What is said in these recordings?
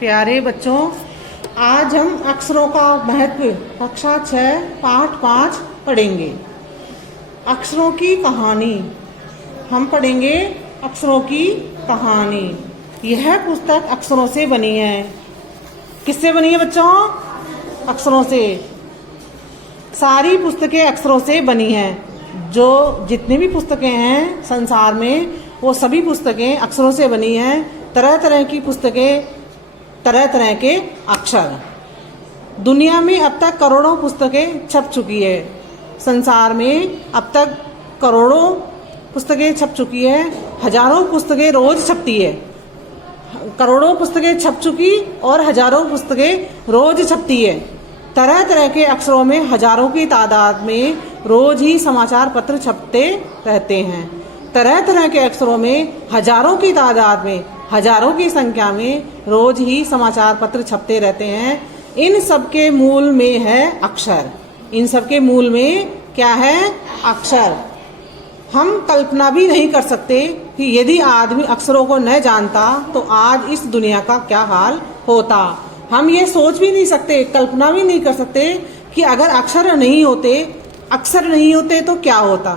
प्यारे बच्चों, आज हम अक्षरों का महत्व कक्षा 6 पाठ 5 पढ़ेंगे। अक्षरों की कहानी हम पढ़ेंगे। अक्षरों की कहानी, यह पुस्तक अक्षरों से बनी है। किससे बनी है बच्चों? अक्षरों से। सारी पुस्तकें अक्षरों से बनी हैं। जो जितनी भी पुस्तकें हैं संसार में, वो सभी पुस्तकें अक्षरों से बनी हैं। तरह तरह की पुस्तकें, तरह तरह के अक्षर। दुनिया में अब तक करोड़ों पुस्तकें छप चुकी है। संसार में अब तक करोड़ों पुस्तकें छप चुकी है। हजारों पुस्तकें रोज छपती है। करोड़ों पुस्तकें छप चुकी और हजारों पुस्तकें रोज छपती है। तरह तरह के अक्षरों में हजारों की तादाद में रोज ही समाचार पत्र छपते रहते हैं। तरह तरह के अक्षरों में हजारों की तादाद में, हजारों की संख्या में रोज ही समाचार पत्र छपते रहते हैं। इन सब के मूल में है अक्षर। इन सब के मूल में क्या है? अक्षर। हम कल्पना भी नहीं कर सकते कि यदि आदमी अक्षरों को न जानता तो आज इस दुनिया का क्या हाल होता। हम ये सोच भी नहीं सकते, कल्पना भी नहीं कर सकते कि अगर अक्षर नहीं होते तो क्या होता।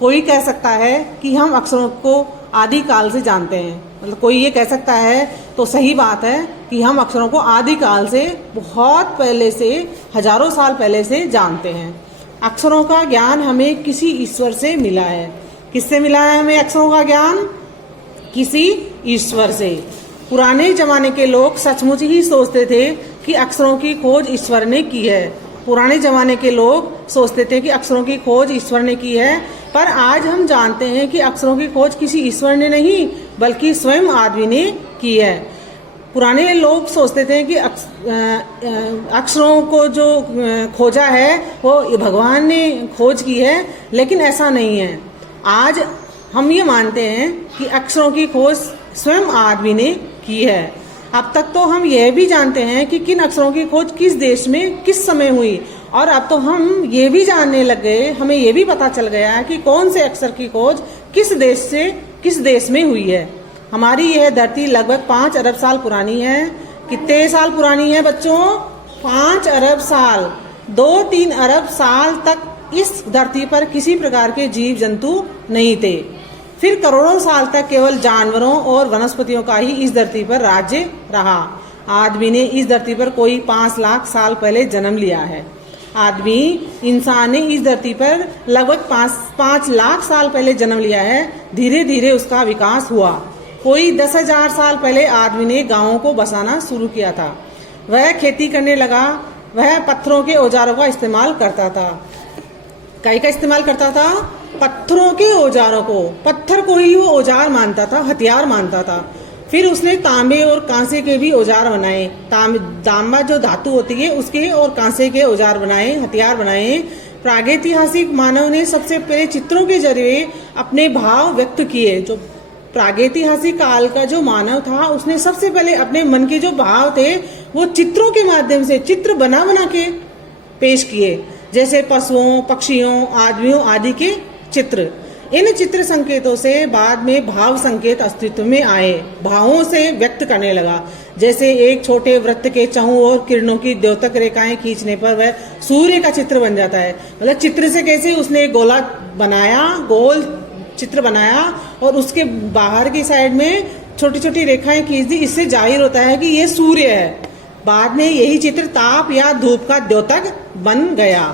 कोई कह सकता है कि हम अक्षरों को आदि काल से जानते हैं। मतलब कोई ये कह सकता है तो सही बात है कि हम अक्षरों को आदि काल से, बहुत पहले से, हजारों साल पहले से जानते हैं। अक्षरों का ज्ञान हमें किसी ईश्वर से मिला है। किससे मिला है हमें अक्षरों का ज्ञान? किसी ईश्वर से। पुराने जमाने के लोग सचमुच ही सोचते थे कि अक्षरों की खोज ईश्वर ने की है। पुराने जमाने के लोग सोचते थे कि अक्षरों की खोज ईश्वर ने की है, पर आज हम जानते हैं कि अक्षरों की खोज किसी ईश्वर ने नहीं बल्कि स्वयं आदमी ने की है। पुराने लोग सोचते थे कि अक्षरों को जो खोजा है वो भगवान ने खोज की है, लेकिन ऐसा नहीं है। आज हम ये मानते हैं कि अक्षरों की खोज स्वयं आदमी ने की है। अब तक तो हम यह भी जानते हैं कि किन अक्षरों की खोज किस देश में किस समय हुई, और अब तो हम ये भी जानने लग गए, हमें ये भी पता चल गया है कि कौन से अक्षर की खोज किस देश से किस देश में हुई है। हमारी यह धरती लगभग 5 अरब साल पुरानी है। कितने साल पुरानी है बच्चों? 5 अरब साल। 2-3 अरब साल तक इस धरती पर किसी प्रकार के जीव जंतु नहीं थे। फिर करोड़ों साल तक केवल जानवरों और वनस्पतियों का ही इस धरती पर राज्य रहा। आदमी ने इस धरती पर कोई 5 लाख साल पहले जन्म लिया है। इंसान ने इस धरती पर लगभग 5 लाख साल पहले जन्म लिया है। धीरे धीरे उसका विकास हुआ। कोई 10,000 साल पहले आदमी ने गांवों को बसाना शुरू किया था। वह खेती करने लगा। वह पत्थरों के औजारों का इस्तेमाल करता था। क्या का इस्तेमाल करता था? पत्थरों के औजारों को। पत्थर को ही वो औजार मानता था, हथियार मानता था। फिर उसने तांबे और कांसे के भी औजार बनाए। तांबा जो धातु होती है उसके और कांसे के औजार बनाए, हथियार बनाए। प्रागैतिहासिक मानव ने सबसे पहले चित्रों के जरिए अपने भाव व्यक्त किए। जो प्रागैतिहासिक काल का जो मानव था उसने सबसे पहले अपने मन के जो भाव थे वो चित्रों के माध्यम से चित्र बना बना के पेश किए, जैसे पशुओं, पक्षियों, आदमियों आदि के चित्र। इन चित्र संकेतों से बाद में भाव संकेत अस्तित्व में आए। भावों से व्यक्त करने लगा। जैसे एक छोटे वृत्त के चारों ओर किरणों की द्योतक रेखाएं खींचने पर वह सूर्य का चित्र बन जाता है। मतलब चित्र से कैसे उसने एक गोला बनाया, गोल चित्र बनाया और उसके बाहर की साइड में छोटी छोटी रेखाएं खींच दी। इससे जाहिर होता है कि ये सूर्य है। बाद में यही चित्र ताप या धूप का द्योतक बन गया,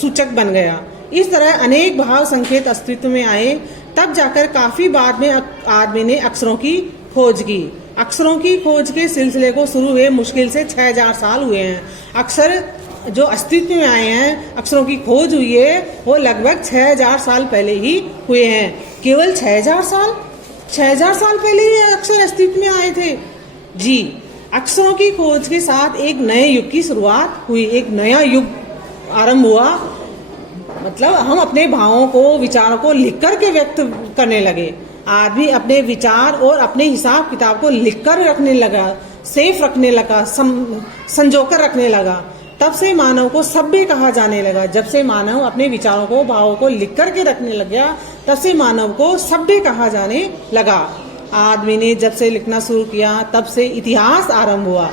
सूचक बन गया। इस तरह अनेक भाव संकेत अस्तित्व में आए। तब जाकर काफी बाद में आदमी ने अक्षरों की खोज की। अक्षरों की खोज के सिलसिले को शुरू हुए मुश्किल से 6,000 साल हुए हैं। अक्षर जो अस्तित्व में आए हैं, अक्षरों की खोज हुई है, वो लगभग 6,000 साल पहले ही हुए हैं। केवल 6,000 साल? 6,000 साल पहले ही अक्षर अस्तित्व में आए थे जी। अक्षरों की खोज के साथ एक नए युग की शुरुआत हुई, एक नया युग आरंभ हुआ। मतलब हम अपने भावों को, विचारों को लिख कर के व्यक्त करने लगे। आदमी अपने विचार और अपने हिसाब किताब को लिख कर रखने लगा, सेफ रखने लगा, संजोकर रखने लगा। तब से मानव को सभ्य कहा जाने लगा। जब से मानव अपने विचारों को, भावों को लिख कर के रखने लग गया, तब से मानव को सभ्य कहा जाने लगा। आदमी ने जब से लिखना शुरू किया तब से इतिहास आरंभ हुआ।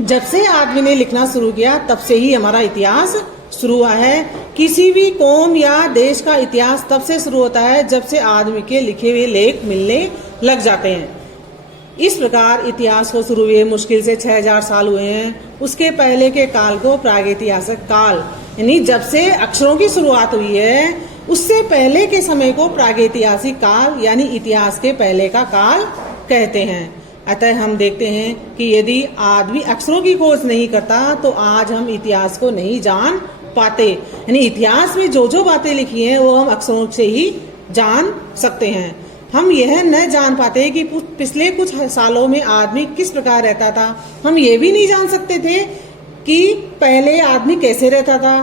जब से आदमी ने लिखना शुरू किया तब से ही हमारा इतिहास शुरू हुआ है। किसी भी कौम या देश का इतिहास तब से शुरू होता है जब से आदमी के लिखे हुए लेख मिलने लग जाते हैं। इस प्रकार इतिहास को शुरू हुए मुश्किल से 6000 साल हुए हैं। उसके पहले के काल को प्रागैतिहासिक काल, यानी जब से अक्षरों की शुरुआत हुई है उससे पहले के समय को प्रागैतिहासिक काल यानी इतिहास के पहले का काल कहते हैं। अतः हम देखते हैं कि यदि आदमी अक्षरों की खोज नहीं करता तो आज हम इतिहास को नहीं जान पाते। यानी इतिहास में जो जो बातें लिखी हैं वो हम अक्षरों से ही जान सकते हैं। हम यह न जान पाते कि पिछले कुछ सालों में आदमी किस प्रकार रहता था। हम ये भी नहीं जान सकते थे कि पहले आदमी कैसे रहता था,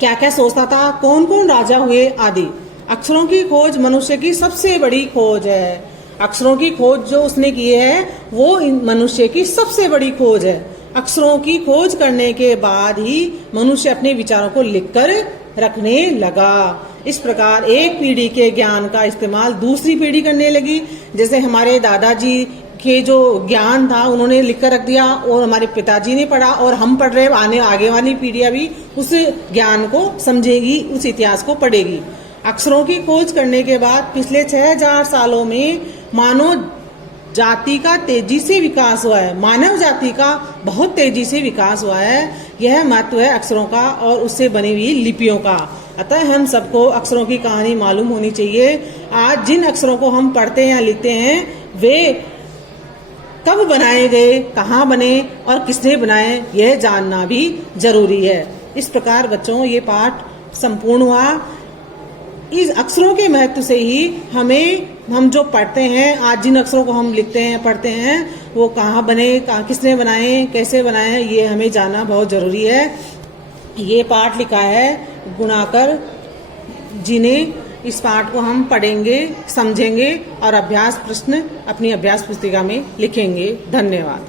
क्या क्या सोचता था, कौन कौन राजा हुए आदि। अक्षरों की खोज मनुष्य की सबसे बड़ी खोज है। अक्षरों की खोज जो उसने की है वो मनुष्य की सबसे बड़ी खोज है। अक्षरों की खोज करने के बाद ही मनुष्य अपने विचारों को लिखकर रखने लगा। इस प्रकार एक पीढ़ी के ज्ञान का इस्तेमाल दूसरी पीढ़ी करने लगी। जैसे हमारे दादाजी के जो ज्ञान था उन्होंने लिखकर रख दिया और हमारे पिताजी ने पढ़ा और हम पढ़ रहे, आगे वाली पीढ़ियां भी उस ज्ञान को समझेगी, उस इतिहास को पढ़ेगी। अक्षरों की खोज करने के बाद पिछले 6000 सालों में मानव जाति का तेजी से विकास हुआ है। मानव जाति का बहुत तेजी से विकास हुआ है। यह महत्व है अक्षरों का और उससे बनी हुई लिपियों का। अतः हम सबको अक्षरों की कहानी मालूम होनी चाहिए। आज जिन अक्षरों को हम पढ़ते हैं या लिखते हैं वे कब बनाए गए, कहाँ बने और किसने बनाए, यह जानना भी जरूरी है। इस प्रकार बच्चों ये पाठ संपूर्ण हुआ। इस अक्षरों के महत्व से ही हम जो पढ़ते हैं, आज जिन अक्षरों को हम लिखते हैं पढ़ते हैं वो कहाँ बने, किसने बनाए, कैसे बनाए, ये हमें जानना बहुत जरूरी है। ये पाठ लिखा है गुणाकर जी ने। इस पाठ को हम पढ़ेंगे, समझेंगे और अभ्यास प्रश्न अपनी अभ्यास पुस्तिका में लिखेंगे। धन्यवाद।